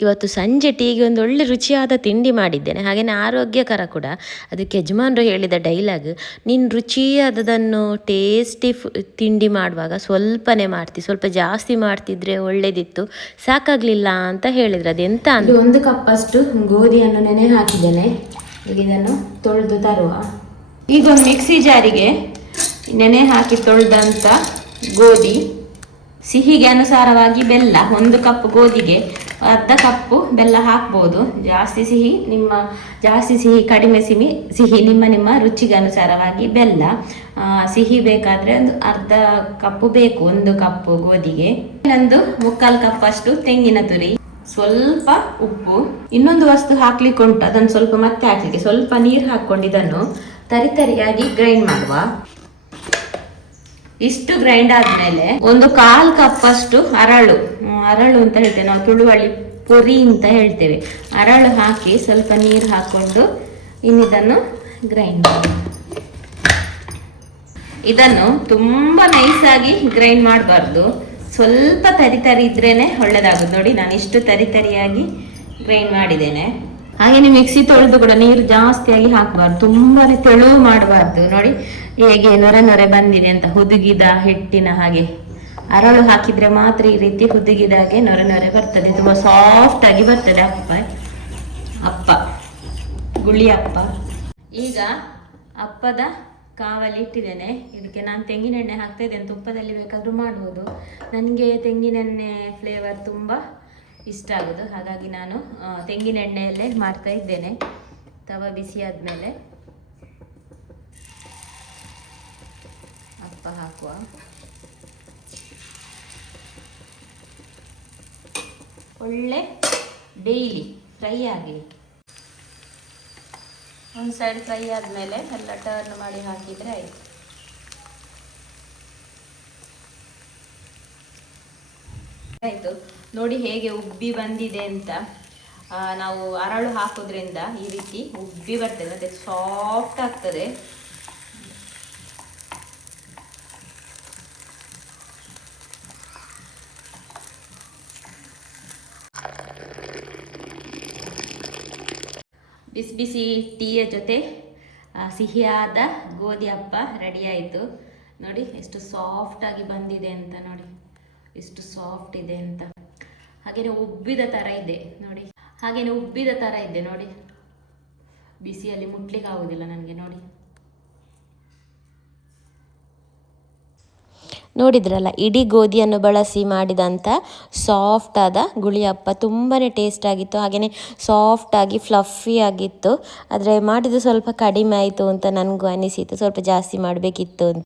ಇವತ್ತು ಸಂಜೆ ಟೀಗೆ ಒಂದು ಒಳ್ಳೆ ರುಚಿಯಾದ ತಿಂಡಿ ಮಾಡಿದ್ದೇನೆ. ಹಾಗೆಯೇ ಆರೋಗ್ಯಕರ ಕೂಡ. ಅದಕ್ಕೆ ಯಜಮಾನರು ಹೇಳಿದ ಡೈಲಾಗ್, ನೀನು ರುಚಿಯಾದದನ್ನು ಟೇಸ್ಟಿ ಫು, ತಿಂಡಿ ಮಾಡುವಾಗ ಸ್ವಲ್ಪನೇ ಮಾಡ್ತಿ. ಸ್ವಲ್ಪ ಜಾಸ್ತಿ ಮಾಡ್ತಿದ್ರೆ ಒಳ್ಳೇದಿತ್ತು. ಸಾಕಾಗಲಿಲ್ಲ ಅಂತ ಹೇಳಿದ್ರು. ಅದೆಂತ ಇದು ಒಂದು ಕಪ್ಪಷ್ಟು ಗೋಧಿಯನ್ನು ನೆನೆ ಹಾಕಿದ್ದೇನೆ. ಈಗ ಇದನ್ನು ತೊಳೆದು ತರುವ. ಒಂದು ಮಿಕ್ಸಿ ಜಾರಿಗೆ ನೆನೆ ಹಾಕಿ ತೊಳೆದಂಥ ಗೋಧಿ. ಸಿಹಿಗೆ ಅನುಸಾರವಾಗಿ ಬೆಲ್ಲ, ಒಂದು ಕಪ್ ಗೋಧಿಗೆ, ಅರ್ಧ ಕಪ್ಪು ಬೆಲ್ಲ ಹಾಕ್ಬೋದು. ಜಾಸ್ತಿ ಸಿಹಿ, ನಿಮ್ಮ ಜಾಸ್ತಿ ಸಿಹಿ, ಕಡಿಮೆ ಸಿಹಿ ಸಿಹಿ, ನಿಮ್ಮ ನಿಮ್ಮ ರುಚಿಗೆ ಅನುಸಾರವಾಗಿ ಬೆಲ್ಲ. ಸಿಹಿ ಬೇಕಾದರೆ ಒಂದು ಅರ್ಧ ಕಪ್ಪು ಬೇಕು, ಒಂದು ಕಪ್ಪು ಗೋಧಿಗೆ. ಇನ್ನೊಂದು ಮುಕ್ಕಾಲು ಕಪ್ ಅಷ್ಟು ತೆಂಗಿನ ತುರಿ. ಸ್ವಲ್ಪ ಉಪ್ಪು. ಇನ್ನೊಂದು ವಸ್ತು ಹಾಕ್ಲಿಕ್ಕೆ ಉಂಟು, ಅದನ್ನು ಸ್ವಲ್ಪ ಮತ್ತೆ ಹಾಕ್ಲಿಕ್ಕೆ. ಸ್ವಲ್ಪ ನೀರು ಹಾಕ್ಕೊಂಡು ಇದನ್ನು ತರಿತರಿಯಾಗಿ ಗ್ರೈಂಡ್ ಮಾಡುವ. ಇಷ್ಟು ಗ್ರೈಂಡ್ ಆದ್ಮೇಲೆ ಒಂದು ಕಾಲ್ ಕಪ್ ಅಷ್ಟು ಅರಳು ಅರಳು ಅಂತ ಹೇಳ್ತೇವೆ ನಾವು ತುಳುವಳ್ಳಿ ಪೊರಿ ಅಂತ ಹೇಳ್ತೇವೆ. ಅರಳು ಹಾಕಿ ಸ್ವಲ್ಪ ನೀರು ಹಾಕೊಂಡು ಇನ್ನಿದನ್ನು ಗ್ರೈಂಡ್ ಇದನ್ನು ತುಂಬಾ ನೈಸ್ ಆಗಿ ಗ್ರೈಂಡ್ ಮಾಡಬಾರ್ದು. ಸ್ವಲ್ಪ ತರಿ ತರಿ ಇದ್ರೇನೆ ಒಳ್ಳೇದಾಗುತ್ತೆ. ನೋಡಿ, ನಾನು ಇಷ್ಟು ತರಿತರಿಯಾಗಿ ಗ್ರೈಂಡ್ ಮಾಡಿದ್ದೇನೆ. ಹಾಗೇನೆ ಮಿಕ್ಸಿ ತೊಳೆದು ಕೂಡ ನೀರು ಜಾಸ್ತಿಯಾಗಿ ಹಾಕಬಾರ್ದು. ತುಂಬಾನೇ ತೆಳು ಮಾಡಬಾರ್ದು. ನೋಡಿ, ಹೇಗೆ ನೊರೆ ನೊರೆ ಬಂದಿದೆ ಅಂತ. ಹುದುಗಿದ ಹಿಟ್ಟಿನ ಹಾಗೆ. ಅರಳು ಹಾಕಿದ್ರೆ ಮಾತ್ರ ಈ ರೀತಿ ಹುದುಗಿದ ಹಾಗೆ ನೊರೆ ನೊರೆ ಬರ್ತದೆ. ತುಂಬಾ ಸಾಫ್ಟ್ ಆಗಿ ಬರ್ತದೆ ಅಪ್ಪ. ಅಪ್ಪ. ಗುಳಿ ಅಪ್ಪ. ಈಗ ಅಪ್ಪದ ಕಾವಲಿ ಇಟ್ಟಿದ್ದೇನೆ. ಇದಕ್ಕೆ ನಾನು ತೆಂಗಿನೆಣ್ಣೆ ಹಾಕ್ತಾ ಇದ್ದೇನೆ. ತುಪ್ಪದಲ್ಲಿ ಬೇಕಾದರೂ ಮಾಡ್ಬೋದು. ನನಗೆ ತೆಂಗಿನೆಣ್ಣೆ ಫ್ಲೇವರ್ ತುಂಬ ಇಷ್ಟ ಆಗೋದು. ಹಾಗಾಗಿ ನಾನು ತೆಂಗಿನ ಎಣ್ಣೆಯಲ್ಲೇ ಮಾಡ್ತಾ ಇದ್ದೇನೆ. ತವ ಬಿಸಿ ಆದಮೇಲೆ. ಅಪ್ಪ ಹಾಕುವ. ಒಳ್ಳೆ ಡೈಲಿ ಫ್ರೈ ಆಗಲಿ ಒಂದು ಸೈಡ್ ಫ್ರೈ ಆದಮೇಲೆ ಎಲ್ಲ ಟರ್ನ್ ಮಾಡಿ ಹಾಕಿದರೆ ಆಯಿತು. ಆಯಿತು ನೋಡಿ ಹೇಗೆ ಉಬ್ಬಿ ಬಂದಿದೆ ಅಂತ. ನಾವು ಅರಳು ಹಾಕೋದ್ರಿಂದ ಈ ರೀತಿ ಉಬ್ಬಿ ಬರ್ತದೆ. ಮತ್ತೆ ಸಾಫ್ಟ್ ಆಗ್ತದೆ. ಬಿಸಿ ಬಿಸಿ ಟೀಯ ಜೊತೆ ಸಿಹಿಯಾದ ಗೋಧಿ ಹಪ್ಪ ರೆಡಿ ಆಯಿತು. ನೋಡಿ ಎಷ್ಟು ಸಾಫ್ಟ್ ಆಗಿ ಬಂದಿದೆ ಅಂತ ನೋಡಿ. ಎಷ್ಟು ಸಾಫ್ಟ್ ಇದೆ ಅಂತ. ಹಾಗೇನೆ ಉಬ್ಬಿದ ಥರ ಇದೆ, ನೋಡಿ. ಹಾಗೇನೆ ಉಬ್ಬಿದ ಥರ ಇದೆ, ನೋಡಿ. ಬಿಸಿಯಲ್ಲಿ ಮುಟ್ಲಿಕ್ಕೆ ಆಗೋದಿಲ್ಲ ನನಗೆ, ನೋಡಿ. ನೋಡಿದ್ರಲ್ಲ, ಇಡೀ ಗೋಧಿಯನ್ನು ಬಳಸಿ ಮಾಡಿದಂಥ ಸಾಫ್ಟ್ ಆದ ಗುಳಿಯಪ್ಪ ತುಂಬಾ ಟೇಸ್ಟ್ ಆಗಿತ್ತು. ಹಾಗೆಯೇ ಸಾಫ್ಟ್ ಆಗಿ ಫ್ಲಫಿ ಆಗಿತ್ತು. ಆದರೆ ಮಾಡಿದ್ದು ಸ್ವಲ್ಪ ಕಡಿಮೆ ಆಯಿತು ಅಂತ ನನಗೂ ಅನಿಸಿತು ಸ್ವಲ್ಪ ಜಾಸ್ತಿ ಮಾಡಬೇಕಿತ್ತು ಅಂತ.